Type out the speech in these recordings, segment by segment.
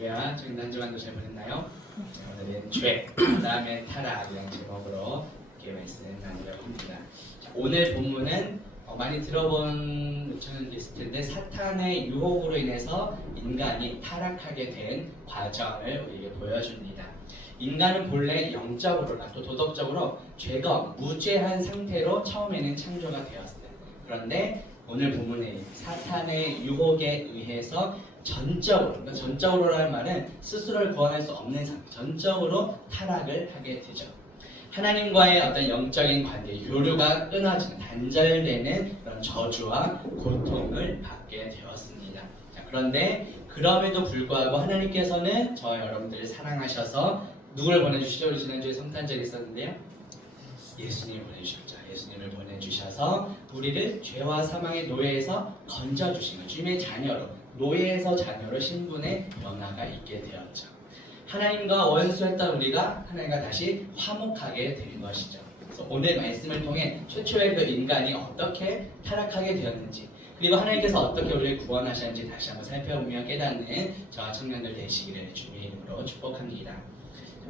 할렐루야. 지금 한 주간도 잘 보냈나요? 오늘은 죄, 그 다음에 타락이라는 제목으로 이렇게 말씀 나누려고 합니다. 자, 오늘 본문은 많이 들어본 유치원도 있을 텐데 사탄의 유혹으로 인해서 인간이 타락하게 된 과정을 우리에게 보여줍니다. 인간은 본래 영적으로나 또 도덕적으로 죄가 무죄한 상태로 처음에는 창조가 되었어요. 그런데 오늘 본문에 사탄의 유혹에 의해서 전적으로라는 말은 스스로를 구원할 수 없는 상태, 전적으로 타락을 하게 되죠. 하나님과의 어떤 영적인 관계, 교류가 끊어지는, 단절되는 그런 저주와 고통을 받게 되었습니다. 자, 그런데 그럼에도 불구하고 하나님께서는 저와 여러분들을 사랑하셔서 누구를 보내주시죠? 우리 지난주에 성탄절이 있었는데요. 예수님을 보내주셨죠. 예수님을 보내주셔서 우리를 죄와 사망의 노예에서 건져주신 것, 주님의 자녀로, 노예에서 자녀로 신분의 변화가 있게 되었죠. 하나님과 원수했던 우리가 하나님과 다시 화목하게 된 것이죠. 그래서 오늘 말씀을 통해 최초의 그 인간이 어떻게 타락하게 되었는지, 그리고 하나님께서 어떻게 우리를 구원하셨는지 다시 한번 살펴보며 깨닫는 저와 청년들 되시기를 주님의 이름으로 축복합니다.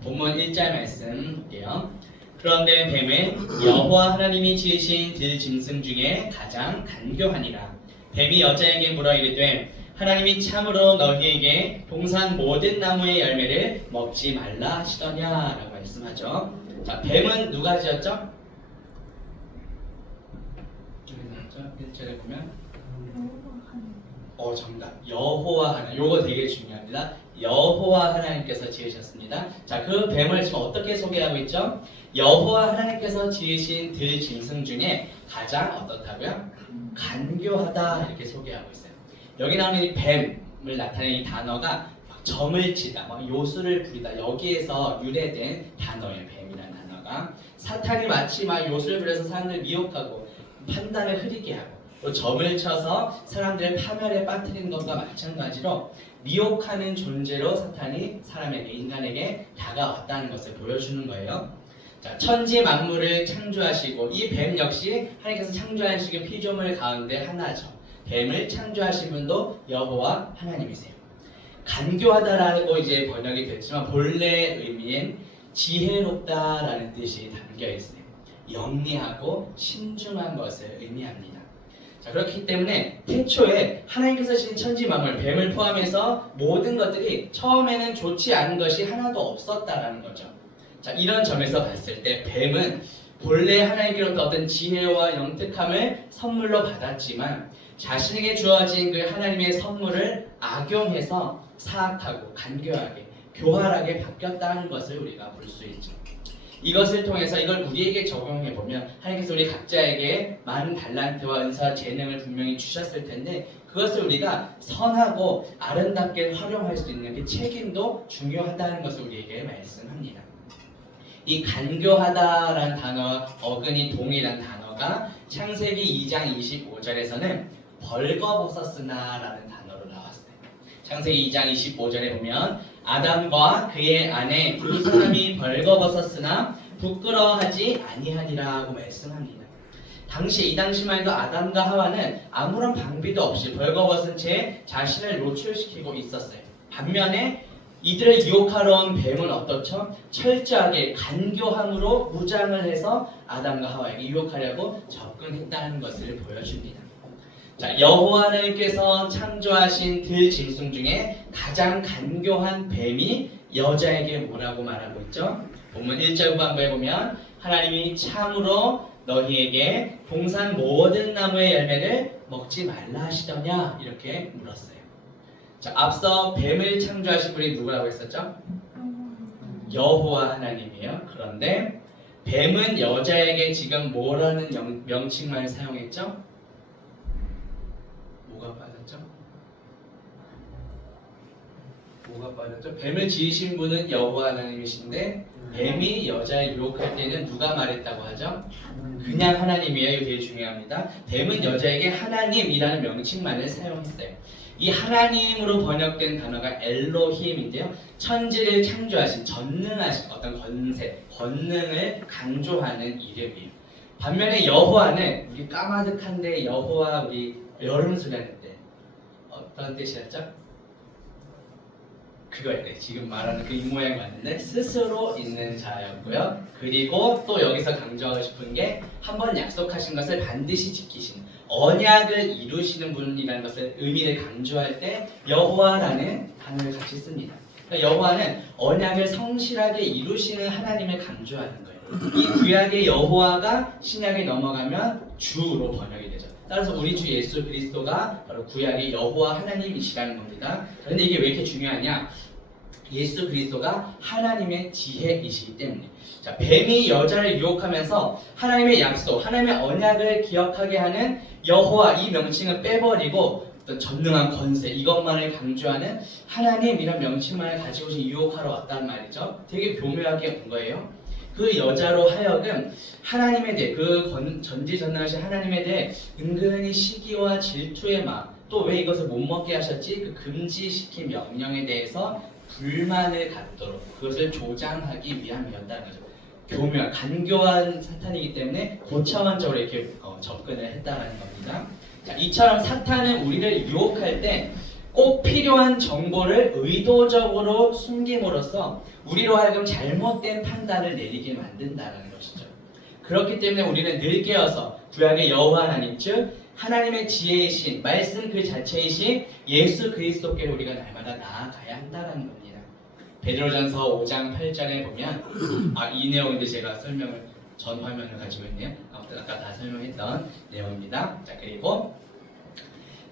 본문 1절 말씀 볼게요. 그런데 뱀은 여호와 하나님이 지으신 들 짐승 중에 가장 간교하니라. 뱀이 여자에게 물어 이르되 하나님이 참으로 너희에게 동산 모든 나무의 열매를 먹지 말라 하시더냐라고 말씀하죠. 자, 뱀은 누가 지었죠? 1절에 보면 정답. 여호와 하나님. 요거 되게 중요합니다. 여호와 하나님께서 지으셨습니다. 자, 그 뱀을 지금 어떻게 소개하고 있죠? 여호와 하나님께서 지으신 들 짐승 중에 가장 어떻다고요? 간교하다 이렇게 소개하고 있어요. 여기 나오는 이 뱀을 나타내는 이 단어가 점을 치다, 요술을 부리다, 여기에서 유래된 단어예요. 뱀이라는 단어가 사탄이 마치 요술을 부려서 사람들을 미혹하고 판단을 흐리게 하고 또 점을 쳐서 사람들을 파멸에 빠뜨리는 것과 마찬가지로 미혹하는 존재로 사탄이 사람에게, 인간에게 다가왔다는 것을 보여주는 거예요. 자, 천지 만물을 창조하시고 이 뱀 역시 하나님께서 창조하신 피조물 가운데 하나죠. 뱀을 창조하신 분도 여호와 하나님이세요. 간교하다라고 이제 번역이 됐지만 본래 의미엔 지혜롭다라는 뜻이 담겨 있어요. 영리하고 신중한 것을 의미합니다. 자, 그렇기 때문에 태초에 하나님께서 지은 천지 만물, 뱀을 포함해서 모든 것들이 처음에는 좋지 않은 것이 하나도 없었다라는 거죠. 자, 이런 점에서 봤을 때 뱀은 본래 하나님께로부터 어떤 지혜와 영특함을 선물로 받았지만 자신에게 주어진 그 하나님의 선물을 악용해서 사악하고 간교하게, 교활하게 바뀌었다는 것을 우리가 볼 수 있죠. 이것을 통해서 이걸 우리에게 적용해보면 하나님께서 우리 각자에게 많은 달란트와 은사와 재능을 분명히 주셨을 텐데 그것을 우리가 선하고 아름답게 활용할 수 있는 그 책임도 중요하다는 것을 우리에게 말씀합니다. 이 간교하다라는 단어와 어근이 동일한 단어가 창세기 2장 25절에서는 벌거벗었으나 라는 단어로 나왔어요. 창세기 2장 25절에 보면 아담과 그의 아내 두 사람이 벌거벗었으나 부끄러워하지 아니하니라고 말씀합니다. 이 당시만 해도 아담과 하와는 아무런 방비도 없이 벌거벗은 채 자신을 노출시키고 있었어요. 반면에 이들을 유혹하러 온 뱀은 어떻죠? 철저하게 간교함으로 무장을 해서 아담과 하와에게 유혹하려고 접근했다는 것을 보여줍니다. 자, 여호와 하나님께서 창조하신 들 짐승 중에 가장 간교한 뱀이 여자에게 뭐라고 말하고 있죠? 본문 1절 후반부에 보면 하나님이 참으로 너희에게 동산 모든 나무의 열매를 먹지 말라 하시더냐 이렇게 물었어요. 자, 앞서 뱀을 창조하신 분이 누구라고 했었죠? 여호와 하나님이에요. 그런데 뱀은 여자에게 지금 뭐라는 명칭만을 사용했죠? 뭐가 빠졌죠? 뱀을 지으신 분은 여호와 하나님이신데 뱀이 여자를 유혹할 때는 누가 말했다고 하죠? 그냥 하나님이에요. 이거 되게 중요합니다. 뱀은 여자에게 하나님이라는 명칭만을 사용했어요. 이 하나님으로 번역된 단어가 엘로힘인데요. 천지를 창조하신, 전능하신 어떤 권세, 권능을 강조하는 이름이에요. 반면에 여호와는 우리 까마득한데 여호와 우리 여름 수련회 때 어떤 뜻이었죠? 그거예요. 네, 지금 말하는 그 입모양이 맞는데 스스로 있는 자였고요. 그리고 또 여기서 강조하고 싶은 게 한 번 약속하신 것을 반드시 지키시는 언약을 이루시는 분이라는 것을 의미를 강조할 때 여호와라는 단어를 같이 씁니다. 그러니까 여호와는 언약을 성실하게 이루시는 하나님을 강조하는 거예요. 이 구약의 여호와가 신약에 넘어가면 주로 번역이 되죠. 따라서 우리 주 예수 그리스도가 바로 구약의 여호와 하나님이시라는 겁니다. 그런데 이게 왜 이렇게 중요하냐? 예수 그리스도가 하나님의 지혜이시기 때문에. 자, 뱀이 여자를 유혹하면서 하나님의 약속, 하나님의 언약을 기억하게 하는 여호와 이 명칭을 빼버리고 어떤 전능한 권세 이것만을 강조하는 하나님 이런 명칭만을 가지고 유혹하러 왔단 말이죠. 되게 교묘하게 본 거예요. 그 여자로 하여금 하나님에 대해 전지전능하신 하나님에 대해 은근히 시기와 질투의 마음 또 왜 이것을 못 먹게 하셨지? 그 금지시킨 명령에 대해서 불만을 갖도록 그것을 조장하기 위함이었다는 거죠. 교묘한 간교한 사탄이기 때문에 고차원적으로 이렇게 접근을 했다는 겁니다. 자, 이처럼 사탄은 우리를 유혹할 때 꼭 필요한 정보를 의도적으로 숨김으로써 우리로 하여금 잘못된 판단을 내리게 만든다는 것이죠. 그렇기 때문에 우리는 늘 깨어서 구약의 여호와 하나님 즉 하나님의 지혜이신 말씀 그 자체이신 예수 그리스도께로 우리가 날마다 나아가야 한다는 겁니다. 베드로전서 5장 8절에 보면 이 내용인데 제가 설명을 전 화면을 가지고 있네요. 아무튼 아까 다 설명했던 내용입니다. 자, 그리고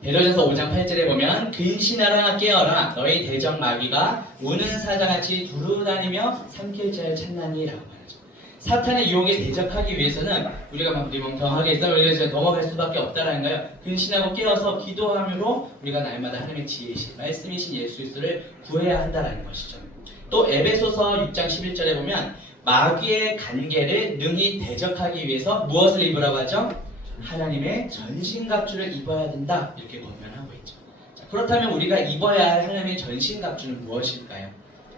베드로전서 5장 8절에 보면 근신하라 깨어라 너희 대적 마귀가 우는 사자같이 두루다니며 삼킬 자를 찾나니라고 말하죠. 사탄의 유혹에 대적하기 위해서는 우리가 막 리멍텅하게 있어 우리가 넘어갈 수밖에 없다라는 거예요. 근신하고 깨어서 기도함으로 우리가 날마다 하나님의 지혜이신 말씀이신 예수 그리스도를 구해야 한다라는 것이죠. 또 에베소서 6장 11절에 보면 마귀의 간계를 능히 대적하기 위해서 무엇을 입으라고 하죠? 하나님의 전신갑주를 입어야 된다 이렇게 권면하고 있죠. 자, 그렇다면 우리가 입어야 할 하나님의 전신갑주는 무엇일까요?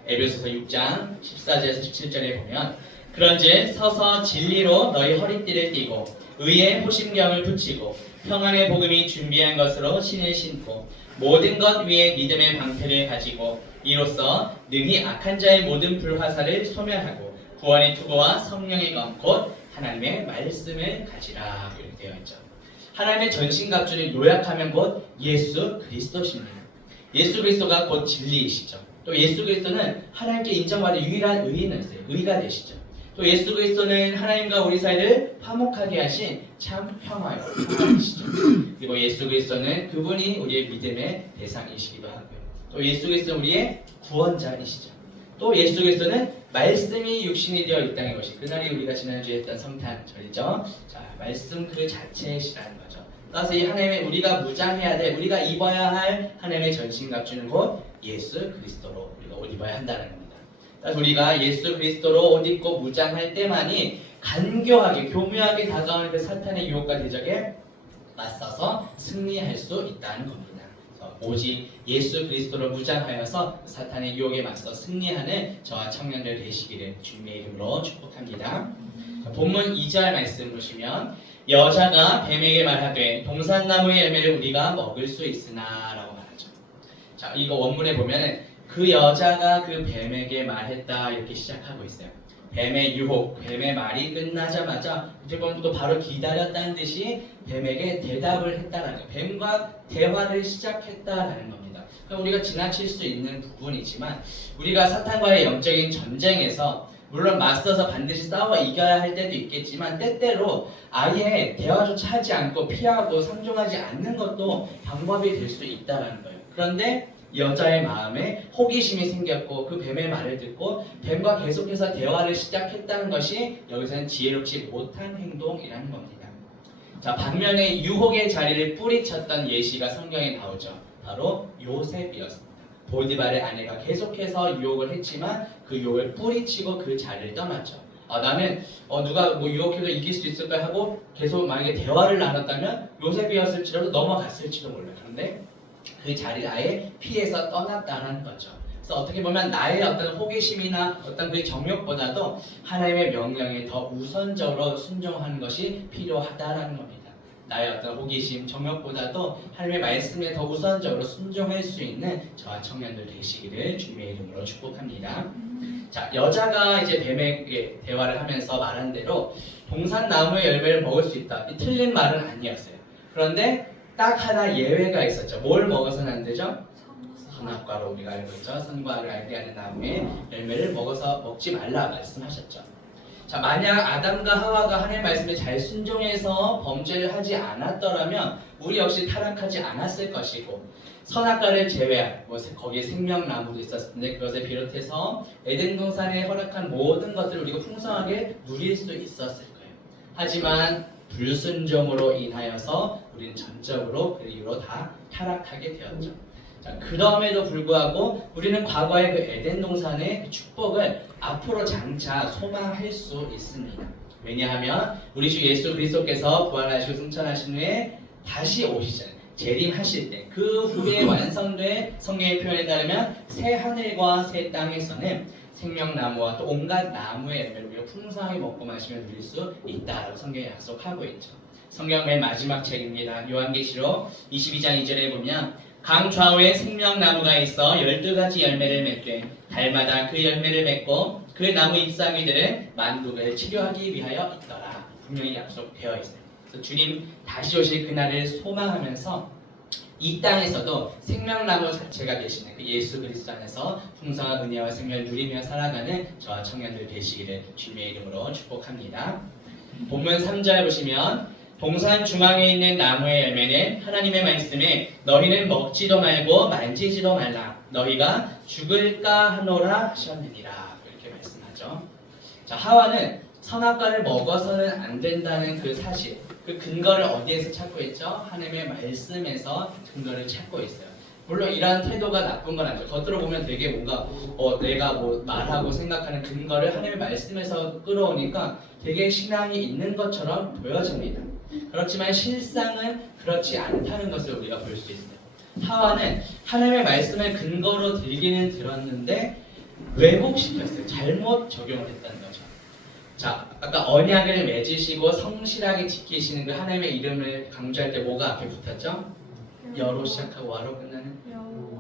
에베소서 6장 14절에서 17절에 보면 그런즉 서서 진리로 너희 허리띠를 띠고 의의 호심경을 붙이고 평안의 복음이 준비한 것으로 신을 신고 모든 것 위에 믿음의 방패를 가지고 이로써 능히 악한 자의 모든 불화살을 소멸하고 구원의 투구와 성령의 검 곧 하나님의 말씀을 가지라 이렇게 되어 있죠. 하나님의 전신갑주를 요약하면 곧 예수 그리스도십니다. 예수 그리스도가 곧 진리이시죠. 또 예수 그리스도는 하나님께 인정받은 유일한 의인이세요. 의가 되시죠. 또 예수 그리스도는 하나님과 우리 사이를 화목하게 하신 참 평화요 하나님이시죠. 그리고 예수 그리스도는 그분이 우리의 믿음의 대상이시기도 하고요. 또 예수 그리스도는 우리의 구원자이시죠. 또 예수 그리스도는 말씀이 육신이 되어 있다는 것이 그날이 우리가 지난주에 했던 성탄절이죠. 자, 말씀 그 자체시라는 거죠. 따라서 이 하나님의 우리가 무장해야 될 우리가 입어야 할 하나님의 전신갑주는 곧 예수 그리스도로 우리가 옷 입어야 한다는 겁니다. 따라서 우리가 예수 그리스도로 옷 입고 무장할 때만이 간교하게 교묘하게 다가오는 그 사탄의 유혹과 대적에 맞서서 승리할 수 있다는 겁니다. 오직 예수 그리스도로 무장하여서 사탄의 유혹에 맞서 승리하는 저와 청년들 되시기를 주님의 이름으로 축복합니다. 본문 2절 말씀 보시면 여자가 뱀에게 말하되 동산나무의 열매를 우리가 먹을 수 있으나 라고 말하죠. 자, 이거 원문에 보면은 그 여자가 그 뱀에게 말했다 이렇게 시작하고 있어요. 뱀의 유혹, 뱀의 말이 끝나자마자 이제 보면 또 바로 기다렸다는 듯이 뱀에게 대답을 했다라는 거예요. 뱀과 대화를 시작했다라는 겁니다. 그럼 우리가 지나칠 수 있는 부분이지만 우리가 사탄과의 영적인 전쟁에서 물론 맞서서 반드시 싸워 이겨야 할 때도 있겠지만 때때로 아예 대화조차 하지 않고 피하고 상종하지 않는 것도 방법이 될 수 있다라는 거예요. 그런데 여자의 마음에 호기심이 생겼고 그 뱀의 말을 듣고 뱀과 계속해서 대화를 시작했다는 것이 여기서는 지혜롭지 못한 행동이라는 겁니다. 자, 반면에 유혹의 자리를 뿌리쳤던 예시가 성경에 나오죠. 바로 요셉이었습니다. 보디발의 아내가 계속해서 유혹을 했지만 그 유혹을 뿌리치고 그 자리를 떠났죠. 나는 누가 뭐 유혹해서 이길 수 있을까 하고 계속 만약에 대화를 나눴다면 요셉이었을지라도 넘어갔을지도 몰라요. 그런데 그 자리를 아예 피해서 떠났다는 거죠. 그래서 어떻게 보면 나의 어떤 호기심이나 어떤 그 정욕보다도 하나님의 명령에 더 우선적으로 순종하는 것이 필요하다라는 겁니다. 나의 어떤 호기심, 정욕보다도 하나님의 말씀에 더 우선적으로 순종할 수 있는 저와 청년들 되시기를 주님의 이름으로 축복합니다. 자, 여자가 이제 뱀에게 대화를 하면서 말한 대로 동산나무의 열매를 먹을 수 있다. 이 틀린 말은 아니었어요. 그런데 딱 하나 예외가 있었죠. 뭘 먹어서는 안 되죠? 선악과로 우리가 알고 있죠. 선과를 알게 하는 나무의 열매를 먹지 말라 말씀하셨죠. 자, 만약 아담과 하와가 하나님의 말씀에 잘 순종해서 범죄를 하지 않았더라면 우리 역시 타락하지 않았을 것이고, 선악과를 제외한 거기에 생명나무도 있었을 텐데 그것을 비롯해서 에덴 동산에 허락한 모든 것들을 우리가 풍성하게 누릴 수 있었을 거예요. 하지만 불순종으로 인하여서 우리는 전적으로 그 이후로 다 타락하게 되었죠. 자, 그럼에도 불구하고 우리는 과거의 그 에덴 동산의 축복을 앞으로 장차 소망할 수 있습니다. 왜냐하면 우리 주 예수 그리스도께서 부활하시고 승천하신 후에 다시 오시잖아요. 재림하실 때 그 후에 완성된 성경의 표현에 따르면 새 하늘과 새 땅에서는 생명나무와 또 온갖 나무의 열매를 우리가 풍성하게 먹고 마시며 누릴 수 있다라고 성경이 약속하고 있죠. 성경 맨 마지막 책입니다. 요한계시록 22장 2절에 보면 강 좌우에 생명나무가 있어 12가지 열매를 맺되 달마다 그 열매를 맺고 그 나무 잎사귀들은 만국을 치료하기 위하여 있더라. 분명히 약속되어 있어요. 그래서 주님 다시 오실 그날을 소망하면서 이 땅에서도 생명나무 자체가 계시는 그 예수 그리스도 안에서 풍성한 은혜와 생명을 누리며 살아가는 저와 청년들 되시기를 주님의 이름으로 축복합니다. 본문 3절 보시면 동산 중앙에 있는 나무의 열매는 하나님의 말씀에 너희는 먹지도 말고 만지지도 말라 너희가 죽을까 하노라 하셨느니라 이렇게 말씀하죠. 자, 하와는 선악과를 먹어서는 안 된다는 그 사실, 그 근거를 어디에서 찾고 있죠? 하나님의 말씀에서 근거를 찾고 있어요. 물론 이러한 태도가 나쁜 건 아니죠. 겉으로 보면 되게 뭔가 내가 말하고 생각하는 근거를 하나님의 말씀에서 끌어오니까 되게 신앙이 있는 것처럼 보여집니다. 그렇지만 실상은 그렇지 않다는 것을 우리가 볼 수 있어요. 하와는 하나님의 말씀을 근거로 들기는 들었는데 왜곡시켰어요. 잘못 적용했다는 거죠. 자, 아까 언약을 맺으시고 성실하게 지키시는 그 하나님의 이름을 강조할 때 뭐가 앞에 붙었죠? 여로 시작하고 와로 끝나는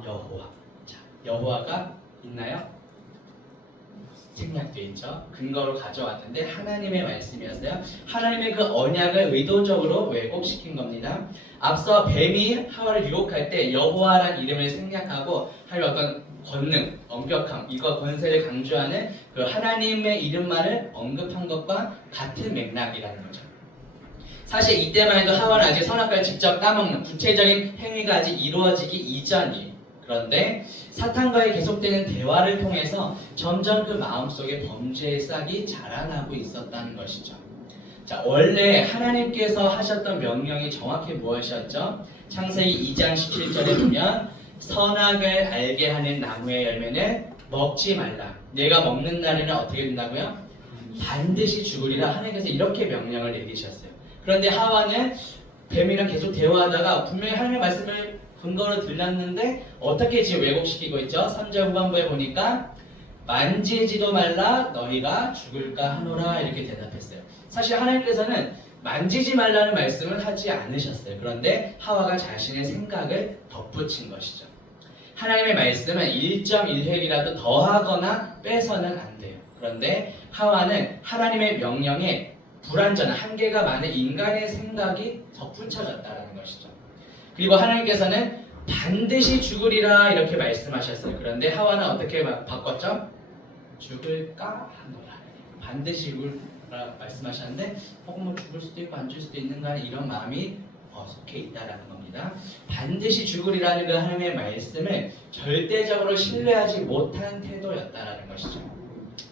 여호와. 자, 여호와가 있나요? 생략되어 있죠. 근거로 가져왔는데 하나님의 말씀이었어요. 하나님의 그 언약을 의도적으로 왜곡시킨 겁니다. 앞서 뱀이 하와를 유혹할 때 여호와란 이름을 생략하고 하나님의 어떤 권능, 엄격함, 이거 권세를 강조하는 그 하나님의 이름만을 언급한 것과 같은 맥락이라는 거죠. 사실 이때만 해도 하와는 아직 선악과를 직접 따먹는 구체적인 행위가 아직 이루어지기 이전이에요. 그런데 사탄과의 계속되는 대화를 통해서 점점 그 마음속에 범죄의 싹이 자라나고 있었다는 것이죠. 자, 원래 하나님께서 하셨던 명령이 정확히 무엇이었죠? 창세기 2장 17절에 보면 선악을 알게 하는 나무의 열매는 먹지 말라. 내가 먹는 날에는 어떻게 된다고요? 반드시 죽으리라. 하나님께서 이렇게 명령을 내리셨어요. 그런데 하와는 뱀이랑 계속 대화하다가 분명히 하나님의 말씀을 근거로 들렸는데 어떻게 지금 왜곡시키고 있죠? 3절 후반부에 보니까 만지지도 말라 너희가 죽을까 하노라 이렇게 대답했어요. 사실 하나님께서는 만지지 말라는 말씀을 하지 않으셨어요. 그런데 하와가 자신의 생각을 덧붙인 것이죠. 하나님의 말씀은 1.1획이라도 더하거나 빼서는 안 돼요. 그런데 하와는 하나님의 명령에 불완전한 한계가 많은 인간의 생각이 덧붙여졌다는 것이죠. 그리고 하나님께서는 반드시 죽으리라 이렇게 말씀하셨어요. 그런데 하와는 어떻게 바꿨죠? 죽을까 하노라. 반드시 죽으리라 말씀하셨는데 혹은 죽을 수도 있고 안 죽을 수도 있는가 이런 마음이 속해 있다라는 겁니다. 반드시 죽으리라는 그 하나님의 말씀을 절대적으로 신뢰하지 못한 태도였다라는 것이죠.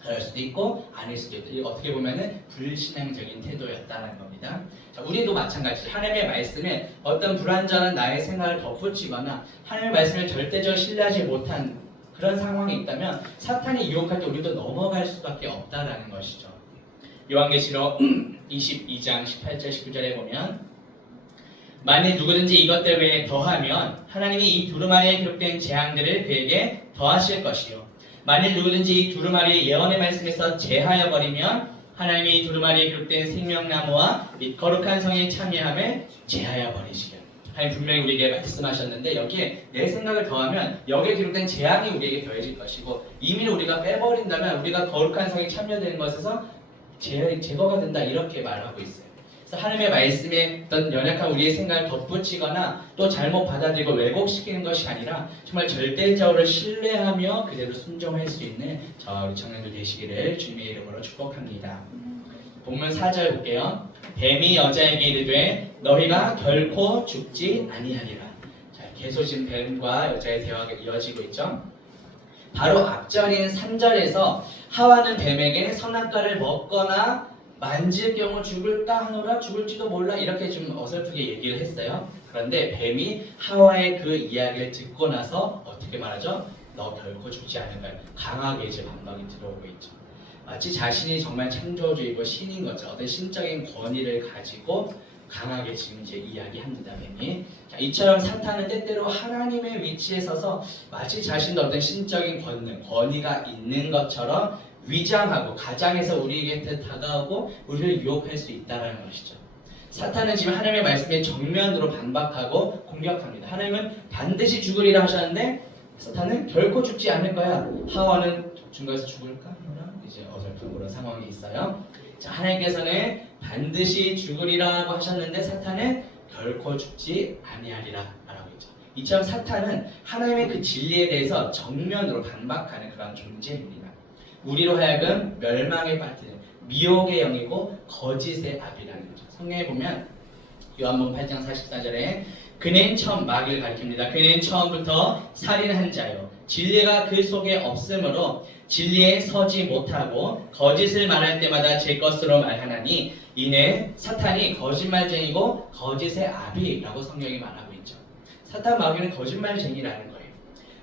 그럴 수도 있고 아닐 수도 있고 이거 어떻게 보면은 불신앙적인 태도였다는 겁니다. 자, 우리도 마찬가지. 하나님의 말씀에 어떤 불완전한 나의 생각을 덧붙이거나 하나님의 말씀을 절대적으로 신뢰하지 못한 그런 상황이 있다면 사탄이 유혹할 때 우리도 넘어갈 수밖에 없다라는 것이죠. 요한계시록 22장 18절 19절에 보면 만일 누구든지 이것들 외에 더하면 하나님이 이 두루마리에 기록된 재앙들을 그에게 더하실 것이요 만일 누구든지 이 두루마리의 예언의 말씀에서 제하여 버리면 하나님이 두루마리에 기록된 생명나무와 및 거룩한 성에 참여함을 제하여 버리시길. 하나님 분명히 우리에게 말씀하셨는데 여기에 내 생각을 더하면 여기에 기록된 재앙이 우리에게 더해질 것이고 이미 우리가 빼버린다면 우리가 거룩한 성에 참여되는 것에서 제거가 된다 이렇게 말하고 있어요. 그래서 하나님의 말씀에 어떤 연약한 우리의 생각을 덧붙이거나 또 잘못 받아들이고 왜곡시키는 것이 아니라 정말 절대적으로 신뢰하며 그대로 순종할 수 있는 저와 우리 청년들 되시기를 주님의 이름으로 축복합니다. 본문 4절 볼게요. 뱀이 여자에게 이르되 너희가 결코 죽지 아니하리라. 자, 계속 지금 뱀과 여자의 대화가 이어지고 있죠. 바로 앞절인 3절에서 하와는 뱀에게 선악과를 먹거나 만질 경우 죽을까 하노라 죽을지도 몰라 이렇게 좀 어설프게 얘기를 했어요. 그런데 뱀이 하와의 그 이야기를 듣고 나서 어떻게 말하죠? 너 결코 죽지 않을 거야. 강하게 이제 반박이 들어오고 있죠. 마치 자신이 정말 창조주이고 신인 거죠. 어떤 신적인 권위를 가지고 강하게 지금 이제 이야기합니다. 뱀이. 자, 이처럼 사탄은 때때로 하나님의 위치에 서서 마치 자신도 어떤 신적인 권위가 있는 것처럼 위장하고 가장해서 우리에게 다가오고 우리를 유혹할 수 있다는 것이죠. 사탄은 지금 하나님의 말씀에 정면으로 반박하고 공격합니다. 하나님은 반드시 죽으리라 하셨는데 사탄은 결코 죽지 않을 거야. 하와는 중간에서 죽을까? 이제 어설픈 그런 상황이 있어요. 자, 하나님께서는 반드시 죽으리라고 하셨는데 사탄은 결코 죽지 아니하리라 라고 했죠. 이처럼 사탄은 하나님의 그 진리에 대해서 정면으로 반박하는 그런 존재입니다. 우리로 하여금 멸망에 빠뜨리는 미혹의 영이고 거짓의 압이라는 거죠. 성경에 보면 요한복음 8장 44절에 그는 처음 마귀를 가리킵니다. 그는 처음부터 살인한 자요 진리가 그 속에 없으므로 진리에 서지 못하고 거짓을 말할 때마다 제 것으로 말하나니 이는 사탄이 거짓말쟁이고 거짓의 아비라고 성경이 말하고 있죠. 사탄 마귀는 거짓말쟁이라는 거예요.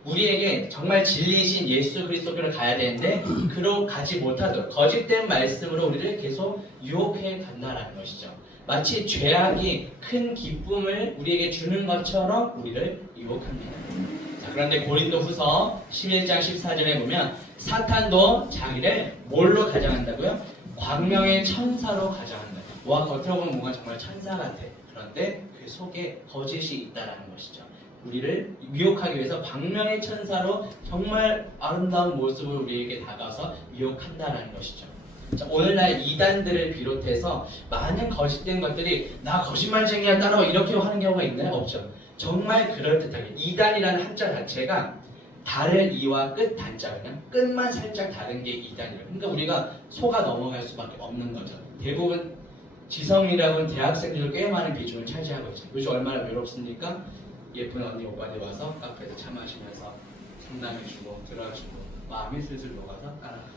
우리에게 정말 진리이신 예수 그리스도께로 가야 되는데 그로 가지 못하도록 거짓된 말씀으로 우리를 계속 유혹해 간다라는 것이죠. 마치 죄악이 큰 기쁨을 우리에게 주는 것처럼 우리를 유혹합니다. 자, 그런데 고린도후서 11장 14절에 보면 사탄도 자기를 뭘로 가장한다고요? 광명의 천사로 가장한다. 와, 겉으로 보면 뭔가 정말 천사 같아. 그런데 그 속에 거짓이 있다라는 것이죠. 우리를 유혹하기 위해서 광명의 천사로 정말 아름다운 모습을 우리에게 다가와서 유혹한다라는 것이죠. 자, 오늘날 이단들을 비롯해서 많은 거짓된 것들이 나 거짓말쟁이야 따라와 이렇게 하는 경우가 있나요? 없죠. 정말 그럴듯하게 이단이라는 한자 자체가 달을 이와 끝 단자 그냥 끝만 살짝 다른 게 이단이에요. 그러니까 우리가 속아 넘어갈 수밖에 없는 거죠. 대부분 지성이라고는 대학생들도 꽤 많은 비중을 차지하고 있죠. 요즘 얼마나 외롭습니까? 예쁜 언니 오빠들 와서 카페에서 차 마시면서 상담해주고 들어주고 마음이 슬슬 녹아서 따라가고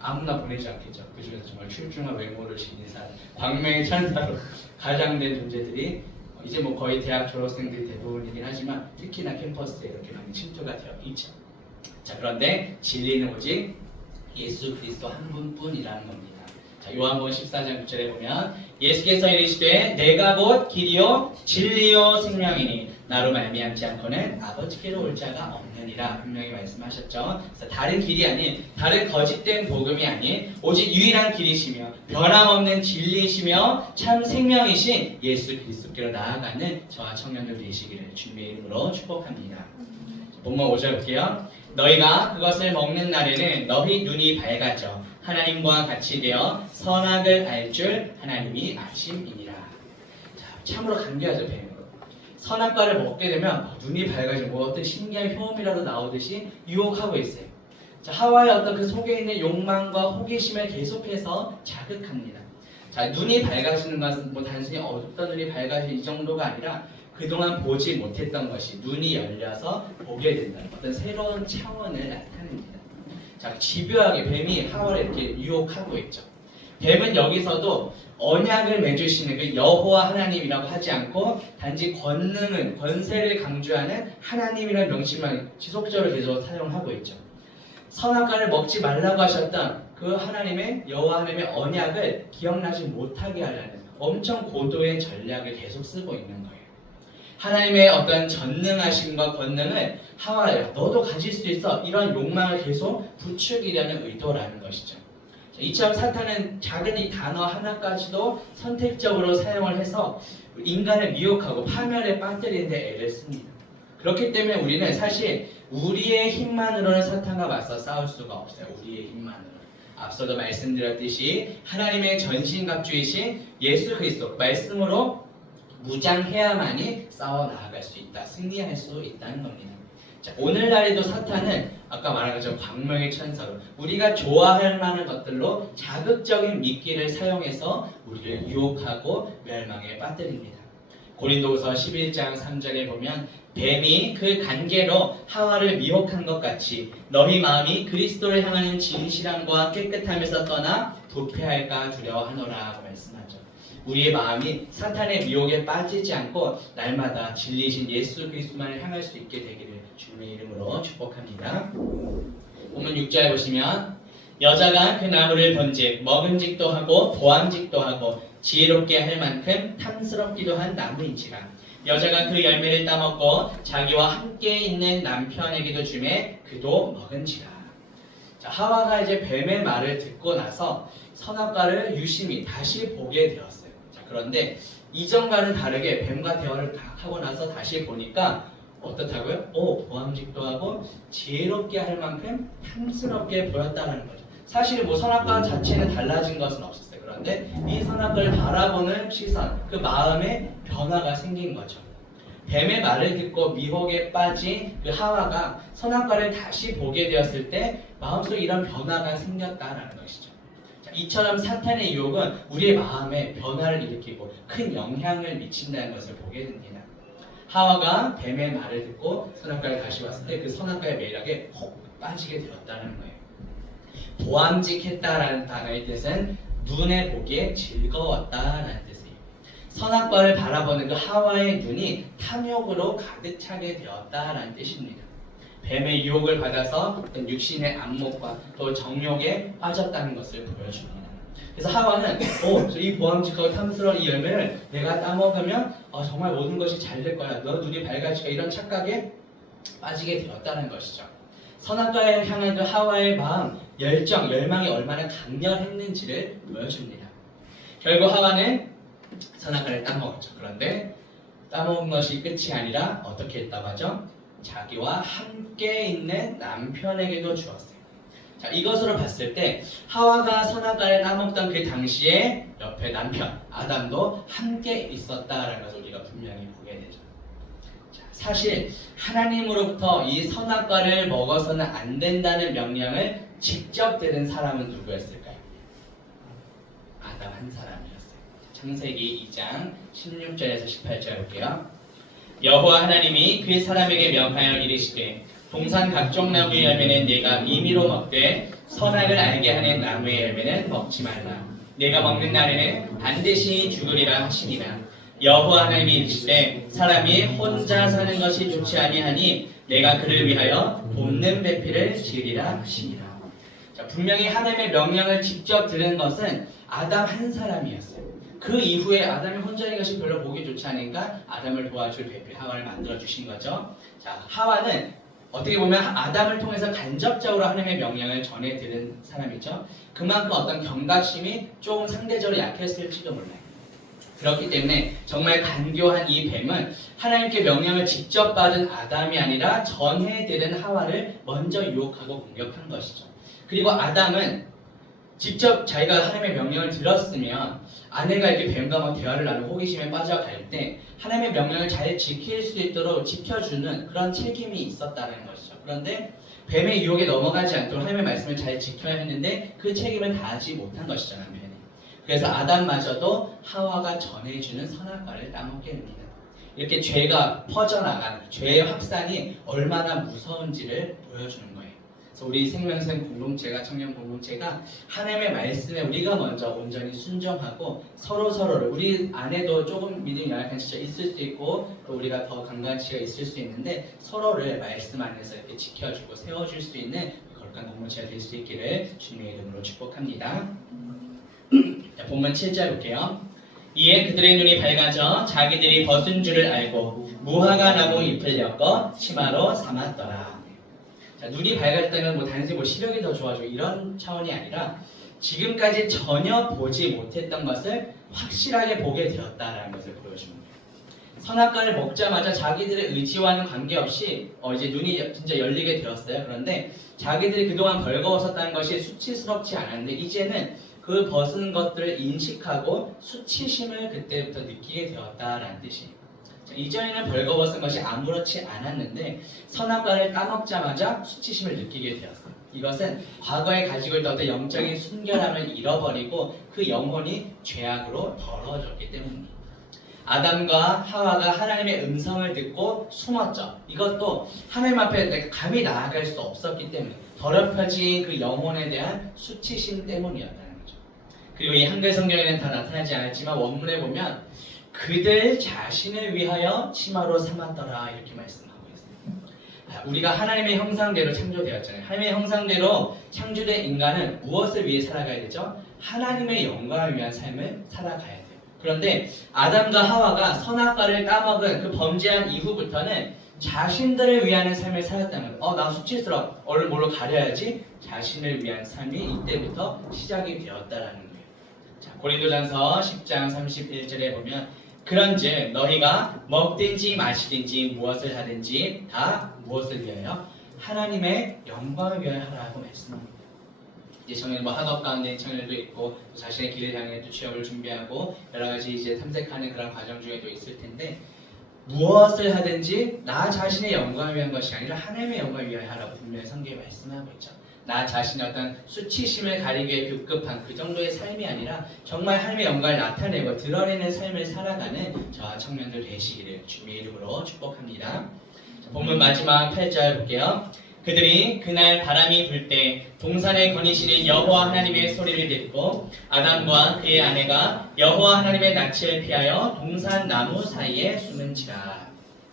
아무나 보내지 않겠죠. 그 중에서 정말 출중한 외모를 지닌 사람 광명의 천사로 가장된 존재들이 이제 뭐 거의 대학 졸업생들이 대부분이긴 하지만 특히나 캠퍼스에 이렇게 많이 침투가 되어 있죠. 자, 그런데 진리는 오직 예수 그리스도 한 분뿐이라는 겁니다. 자, 요한복음 14장 9절에 보면 예수께서 이르시되 내가 곧 길이요 진리요 생명이니 나로 말미암지 않고는 아버지께로 올 자가 없느니라 분명히 말씀하셨죠. 그래서 다른 길이 아닌 다른 거짓된 복음이 아닌 오직 유일한 길이시며 변함없는 진리이시며 참 생명이신 예수 그리스도께로 나아가는 저와 청년들 되시기를 주님의 이름으로 축복합니다. 본문 5절 볼게요. 너희가 그것을 먹는 날에는 너희 눈이 밝아져 하나님과 같이 되어 선악을 알 줄 하나님이 아심이니라. 자, 참으로 감개하죠. 뱀으로 선악과를 먹게 되면 눈이 밝아지고 뭐 어떤 신기한 효험이라도 나오듯이 유혹하고 있어요. 자, 하와의 어떤 그 속에 있는 욕망과 호기심을 계속해서 자극합니다. 자, 눈이 밝아지는 것은 뭐 단순히 어떤 눈이 밝아지는 이 정도가 아니라 그동안 보지 못했던 것이 눈이 열려서 보게 된다는 어떤 새로운 차원을 나타냅니다. 자, 집요하게 뱀이 하와를 이렇게 유혹하고 있죠. 뱀은 여기서도 언약을 맺으시는 그 여호와 하나님이라고 하지 않고 단지 권세를 강조하는 하나님이라는 명칭만 지속적으로 계속 사용하고 있죠. 선악과를 먹지 말라고 하셨던 그 하나님의 여호와 하나님의 언약을 기억나지 못하게 하려는 엄청 고도의 전략을 계속 쓰고 있는 거예요. 하나님의 어떤 전능하심과 권능을 하와야 너도 가질 수 있어 이런 욕망을 계속 부추기려는 의도라는 것이죠. 이처럼 사탄은 작은 이 단어 하나까지도 선택적으로 사용을 해서 인간을 미혹하고 파멸에 빠뜨리는 데 애를 씁니다. 그렇기 때문에 우리는 사실 우리의 힘만으로는 사탄과 맞서 싸울 수가 없어요. 우리의 힘만으로. 앞서도 말씀드렸듯이 하나님의 전신갑주이신 예수 그리스도 말씀으로 무장해야만이 싸워 나아갈 수 있다. 승리할 수 있다는 겁니다. 자, 오늘날에도 사탄은 아까 말한 것처럼 광명의 천사로 우리가 좋아할 만한 것들로 자극적인 미끼를 사용해서 우리를 유혹하고 멸망에 빠뜨립니다. 고린도후서 11장 3절에 보면 뱀이 그 간계로 하와를 미혹한 것 같이 너희 마음이 그리스도를 향하는 진실함과 깨끗함에서 떠나 부패할까 두려워하노라고 말씀하죠. 우리의 마음이 사탄의 미혹에 빠지지 않고 날마다 진리신 예수 그리스도만을 향할 수 있게 되기를 주님의 이름으로 축복합니다. 본문 6절 보시면 여자가 그 나무를 본즉 먹음직도 하고 보암직도 하고 지혜롭게 할 만큼 탐스럽기도 한 나무인지라 여자가 그 열매를 따먹고 자기와 함께 있는 남편에게도 주매 그도 먹은지라. 자, 하와가 이제 뱀의 말을 듣고 나서 선악과를 유심히 다시 보게 되었어요. 자, 그런데 이전과는 다르게 뱀과 대화를 딱 하고 나서 다시 보니까 어떻다고요? 보암직도 하고 지혜롭게 할 만큼 탐스럽게 보였다는 거죠. 사실 뭐 선악과 자체는 달라진 것은 없었어요. 그런데 이 선악과를 바라보는 시선, 그 마음에 변화가 생긴 거죠. 뱀의 말을 듣고 미혹에 빠진 그 하와가 선악과를 다시 보게 되었을 때 마음속에 이런 변화가 생겼다는 것이죠. 자, 이처럼 사탄의 유혹은 우리의 마음에 변화를 일으키고 큰 영향을 미친다는 것을 보게 됩니다. 하와가 뱀의 말을 듣고 선악과를 다시 봤을 때 그 선악과의 매력에 혹 빠지게 되었다는 거예요. 보암직했다라는 단어의 뜻은 눈에 보기에 즐거웠다라는 뜻이에요. 선악과를 바라보는 그 하와의 눈이 탐욕으로 가득 차게 되었다라는 뜻입니다. 뱀의 유혹을 받아서 육신의 안목과 또 정욕에 빠졌다는 것을 보여줍니다. 그래서 하와는 이 보암직하고 탐스러운 이 열매를 내가 따먹으면 정말 모든 것이 잘 될 거야. 너 눈이 밝아지고 이런 착각에 빠지게 되었다는 것이죠. 선악과에 향한 그 하와의 마음, 열정, 열망이 얼마나 강렬했는지를 보여줍니다. 결국 하와는 선악과를 따먹었죠. 그런데 따먹은 것이 끝이 아니라 어떻게 했다고 하죠? 자기와 함께 있는 남편에게도 주었어요. 자, 이것으로 봤을 때 하와가 선악과를 따먹던 그 당시에 옆에 남편 아담도 함께 있었다라는 것을 우리가 분명히 보게 되죠. 자, 사실 하나님으로부터 이 선악과를 먹어서는 안 된다는 명령을 직접 들은 사람은 누구였을까요? 아담 한 사람이었어요. 창세기 2장 16절에서 18절 볼게요. 여호와 하나님이 그 사람에게 명하여 이르시되 동산 각종 나무의 열매는 네가 임의로 먹되 선악을 알게 하는 나무의 열매는 먹지 말라. 네가 먹는 날에는 반드시 죽으리라 하시니라. 여호와 하나님이 이르시되 사람이 혼자 사는 것이 좋지 아니하니 내가 그를 위하여 돕는 배필을 지으리라 하시니라. 자, 분명히 하나님의 명령을 직접 들은 것은 아담 한 사람이었어요. 그 이후에 아담이 혼자인 것이 별로 보기 좋지 않으니까 아담을 도와줄 배필 하와를 만들어 주신 거죠. 자, 하와는 어떻게 보면 아담을 통해서 간접적으로 하나님의 명령을 전해 들은 사람이죠. 그만큼 어떤 경각심이 조금 상대적으로 약했을지도 몰라요. 그렇기 때문에 정말 간교한 이 뱀은 하나님께 명령을 직접 받은 아담이 아니라 전해 들은 하와를 먼저 유혹하고 공격한 것이죠. 그리고 아담은 직접 자기가 하나님의 명령을 들었으면 아내가 이렇게 뱀과 막 대화를 나누고 호기심에 빠져갈 때 하나님의 명령을 잘 지킬 수 있도록 지켜주는 그런 책임이 있었다는 것이죠. 그런데 뱀의 유혹에 넘어가지 않도록 하나님의 말씀을 잘 지켜야 했는데 그 책임을 다하지 못한 것이죠, 남편이. 그래서 아담마저도 하와가 전해주는 선악과를 따먹게 됩니다. 이렇게 죄가 퍼져나가는 죄의 확산이 얼마나 무서운지를 보여주는 거예요. 그래서 우리 생명샘 공동체가 청년 공동체가 하나님의 말씀에 우리가 먼저 온전히 순종하고 서로를 우리 안에도 조금 믿음이 연약한 시절 있을 수 있고 또 우리가 더 강한 시가 있을 수 있는데 서로를 말씀 안에서 이렇게 지켜주고 세워줄 수 있는 거룩한 공동체가 될 수 있기를 주님의 이름으로 축복합니다. 자, 본문 7절 볼게요. 이에 그들의 눈이 밝아져 자기들이 벗은 줄을 알고 무화과 나무 잎을 엮어 치마로 삼았더라. 자, 눈이 밝아졌다면 단지 시력이 더 좋아지고 이런 차원이 아니라 지금까지 전혀 보지 못했던 것을 확실하게 보게 되었다라는 것을 보여줍니다. 선악과를 먹자마자 자기들의 의지와는 관계없이 이제 눈이 진짜 열리게 되었어요. 그런데 자기들이 그동안 벌거벗었다는 것이 수치스럽지 않았는데 이제는 그 벗은 것들을 인식하고 수치심을 그때부터 느끼게 되었다라는 뜻이에요. 이전에는 벌거벗은 것이 아무렇지 않았는데 선악과를 따먹자마자 수치심을 느끼게 되었어요. 이것은 과거에 가지고 있던 어떤 영적인 순결함을 잃어버리고 그 영혼이 죄악으로 더러워졌기 때문입니다. 아담과 하와가 하나님의 음성을 듣고 숨었죠. 이것도 하나님 앞에 내가 감히 나아갈 수 없었기 때문에 더럽혀진 그 영혼에 대한 수치심 때문이었다는 거죠. 그리고 이 한글 성경에는 다 나타나지 않았지만 원문에 보면 그들 자신을 위하여 치마로 삼았더라 이렇게 말씀하고 있습니다. 우리가 하나님의 형상대로 창조되었잖아요. 하나님의 형상대로 창조된 인간은 무엇을 위해 살아가야 되죠? 하나님의 영광을 위한 삶을 살아가야 돼요. 그런데 아담과 하와가 선악과를 따먹은 그 범죄한 이후부터는 자신들을 위한 삶을 살았다는 거예요. 나 수치스러워. 얼른 뭘로 가려야지. 자신을 위한 삶이 이때부터 시작이 되었다라는 거예요. 자, 고린도전서 10장 31절에 보면 그런즉 너희가 먹든지 마시든지 무엇을 하든지 다 무엇을 위하여 하나님의 영광을 위하여 하라고 말씀합니다. 이제 청년 학업 가운데 청년도 있고 자신의 길을 향해 또 취업을 준비하고 여러 가지 이제 탐색하는 그런 과정 중에도 있을 텐데 무엇을 하든지 나 자신의 영광을 위한 것이 아니라 하나님의 영광을 위하여 하라고 분명히 성경에 말씀하고 있죠. 나 자신의 어떤 수치심을 가리기 위해 급급한 그 정도의 삶이 아니라 정말 하나님의 영광을 나타내고 드러내는 삶을 살아가는 저와 청년들 되시기를 주님의 이름으로 축복합니다. 자, 본문 마지막 8절 볼게요. 그들이 그날 바람이 불 때 동산에 거니시는 여호와 하나님의 소리를 듣고 아담과 그의 아내가 여호와 하나님의 낯을 피하여 동산 나무 사이에 숨은지라.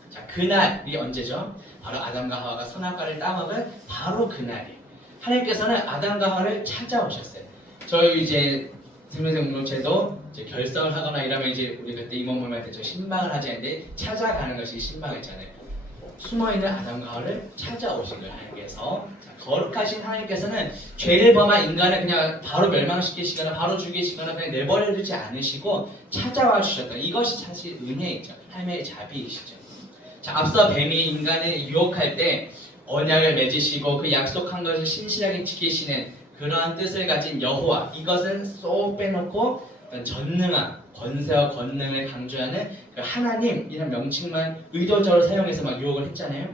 자, 그날이 언제죠? 바로 아담과 하와가 선악과를 따먹은 바로 그날이에요. 하나님께서는 아담과 하와를 찾아오셨어요. 저희 이제 생명생 공동체도 이제 결성을 하거나 이러면 이제 우리 그때 임원모임할 때 저 신방을 하지 않는데 찾아가는 것이 신방이잖아요. 숨어있는 아담과 하와를 찾아오신 거예요. 하나님께서. 거룩하신 하나님께서는 죄를 범한 인간을 그냥 바로 멸망시키시거나 바로 죽이시거나 그냥 내버려 두지 않으시고 찾아와 주셨다. 이것이 사실 은혜이죠. 하나님의 자비이시죠. 자, 앞서 뱀이 인간을 유혹할 때 언약을 맺으시고 그 약속한 것을 신실하게 지키시는 그러한 뜻을 가진 여호와, 이것은 쏙 빼놓고 전능한 권세와 권능을 강조하는 그 하나님이라는 명칭만 의도적으로 사용해서 막 유혹을 했잖아요.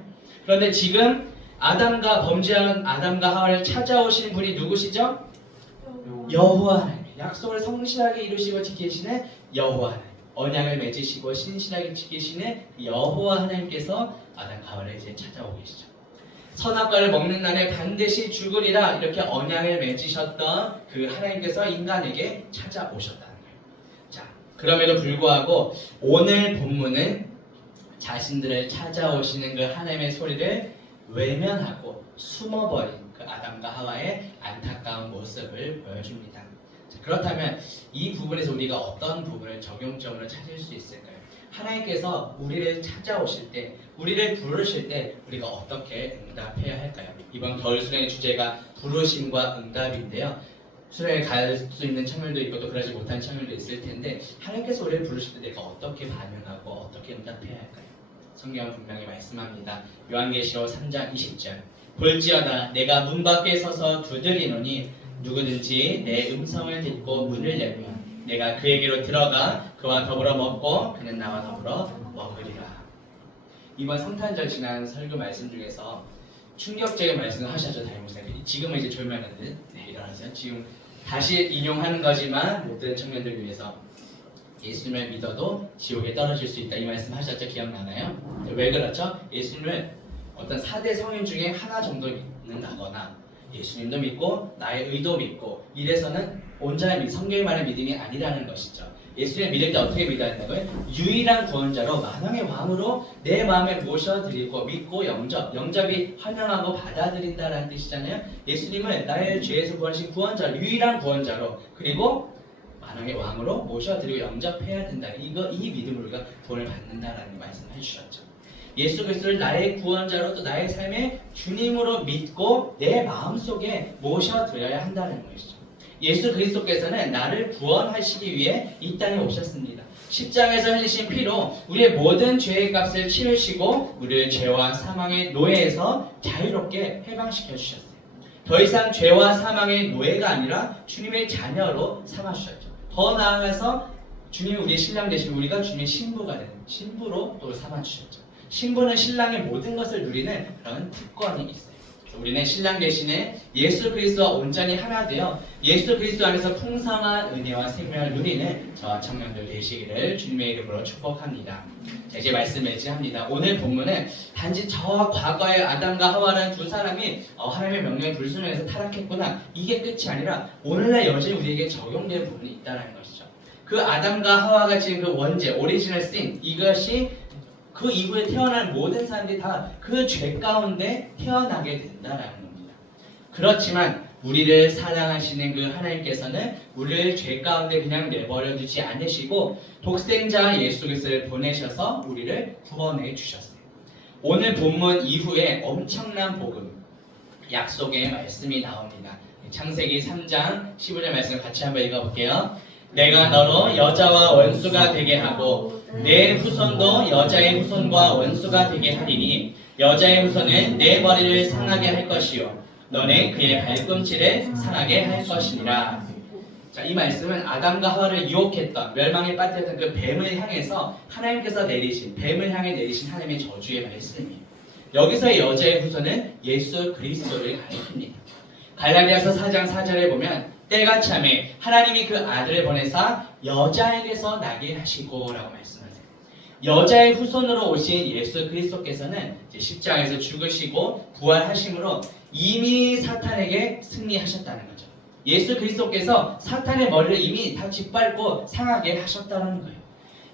그런데 지금 아담과 범죄한 아담과 하와를 찾아오신 분이 누구시죠? 여호와 하나님. 약속을 성실하게 이루시고 지키시는 여호와 하나님. 언약을 맺으시고 신실하게 지키시는 여호와 하나님께서 아담과 하와를 이제 찾아오고 계시죠. 선악과를 먹는 날에 반드시 죽으리라 이렇게 언약을 맺으셨던 그 하나님께서 인간에게 찾아오셨다는 거예요. 자, 그럼에도 불구하고 오늘 본문은 자신들을 찾아오시는 그 하나님의 소리를 외면하고 숨어버린 그 아담과 하와의 안타까운 모습을 보여줍니다. 자, 그렇다면 이 부분에서 우리가 어떤 부분을 적용점으로 찾을 수 있을까요? 하나님께서 우리를 찾아오실 때, 우리를 부르실 때 우리가 어떻게 응답해야 할까요? 이번 겨울 수련의 주제가 부르심과 응답인데요. 수련회 갈 수 있는 청년도 있고 또 그러지 못한 청년도 있을 텐데 하나님께서 우리를 부르실 때 내가 어떻게 반응하고 어떻게 응답해야 할까요? 성경은 분명히 말씀합니다. 요한계시록 3장 20절 볼지어다 내가 문 밖에 서서 두드리노니 누구든지 내 음성을 듣고 문을 열면 내가 그에게로 들어가 그와 더불어 먹고 그는 나와 더불어 먹으리라. 이번 성탄절 지난 설교 말씀 중에서 충격적인 말씀을 하셨죠. 담임목사님. 지금은 이제 졸면은 일어나세요. 지금 다시 인용하는 거지만 못 들은 청년들 위해서 예수님을 믿어도 지옥에 떨어질 수 있다 이 말씀 하셨죠? 기억나나요? 왜 그렇죠? 예수님을 어떤 4대 성인 중에 하나 정도 믿는다거나 예수님도 믿고 나의 의도 믿고 이래서는 온전한 성경이 말하는 믿음이 아니라는 것이죠. 예수님을 믿을 때 어떻게 믿어야 된다고요? 유일한 구원자로 만왕의 왕으로 내 마음에 모셔드리고 믿고 영접이 환영하고 받아들인다라는 뜻이잖아요. 예수님을 나의 죄에서 구원하신 구원자, 유일한 구원자로 그리고 만왕의 왕으로 모셔드리고 영접해야 된다. 이 믿음으로 우리가 구원을 받는다라는 말씀을 해주셨죠. 예수 그리스도를 나의 구원자로 또 나의 삶의 주님으로 믿고 내 마음속에 모셔드려야 한다는 것이죠. 예수 그리스도께서는 나를 구원하시기 위해 이 땅에 오셨습니다. 십자가에서 흘리신 피로 우리의 모든 죄의 값을 치르시고 우리를 죄와 사망의 노예에서 자유롭게 해방시켜 주셨어요. 더 이상 죄와 사망의 노예가 아니라 주님의 자녀로 삼아주셨죠. 더 나아가서 주님이 우리의 신랑 되시고 우리가 주님의 신부가 되는 신부로 또 삼아주셨죠. 신부는 신랑의 모든 것을 누리는 그런 특권이 있어요. 우리는 신랑 대신에 예수 그리스도와 온전히 하나 되어 예수 그리스도 안에서 풍성한 은혜와 생명을 누리는 저와 청년들 되시기를 주님의 이름으로 축복합니다. 자, 이제 말씀 맺지합니다. 오늘 본문은 단지 저와 과거의 아담과 하와라는 두 사람이 하나님의 명령에 불순종해서 타락했구나, 이게 끝이 아니라 오늘날 여전히 우리에게 적용되는 부분이 있다는 것이죠. 그 아담과 하와가 지은 그 원죄, 오리지널 신, 이것이 그 이후에 태어난 모든 사람들이 다 그 죄 가운데 태어나게 된다는 겁니다. 그렇지만 우리를 사랑하시는 그 하나님께서는 우리를 죄 가운데 그냥 내버려 두지 않으시고 독생자 예수 그리스도를 보내셔서 우리를 구원해 주셨어요. 오늘 본문 이후에 엄청난 복음, 약속의 말씀이 나옵니다. 창세기 3장 15절 말씀 같이 한번 읽어볼게요. 내가 너로 여자와 원수가 되게 하고 내 후손도 여자의 후손과 원수가 되게 하리니 여자의 후손은 내 머리를 상하게 할 것이요 너는 그의 발꿈치를 상하게 할 것이니라. 자, 이 말씀은 아담과 하와를 유혹했던, 멸망에 빠뜨렸던 그 뱀을 향해서 하나님께서 내리신, 뱀을 향해 내리신 하나님의 저주의 말씀이에요. 여기서의 여자의 후손은 예수 그리스도를 가리킵니다. 갈라디아서 4장 4절에 보면 때가 참에 하나님이 그 아들을 보내사 여자에게서 나게 하시고 라고 말씀하세요. 여자의 후손으로 오신 예수 그리스도께서는 십자가에서 죽으시고 부활하심으로 이미 사탄에게 승리하셨다는 거죠. 예수 그리스도께서 사탄의 머리를 이미 다 짓밟고 상하게 하셨다는 거예요.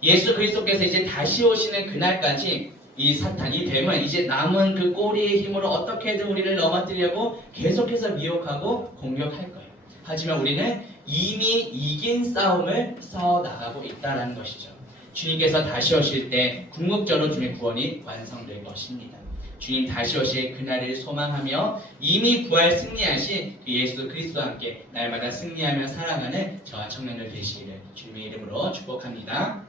예수 그리스도께서 이제 다시 오시는 그날까지 이 사탄, 이 뱀은 이제 남은 그 꼬리의 힘으로 어떻게든 우리를 넘어뜨리려고 계속해서 미혹하고 공격할 거예요. 하지만 우리는 이미 이긴 싸움을 싸워나가고 있다는 것이죠. 주님께서 다시 오실 때 궁극적으로 주님의 구원이 완성될 것입니다. 주님 다시 오실 그날을 소망하며 이미 부활 승리하신 그 예수 그리스도와 함께 날마다 승리하며 살아가는 저와 청년들 되시기를 주님의 이름으로 축복합니다.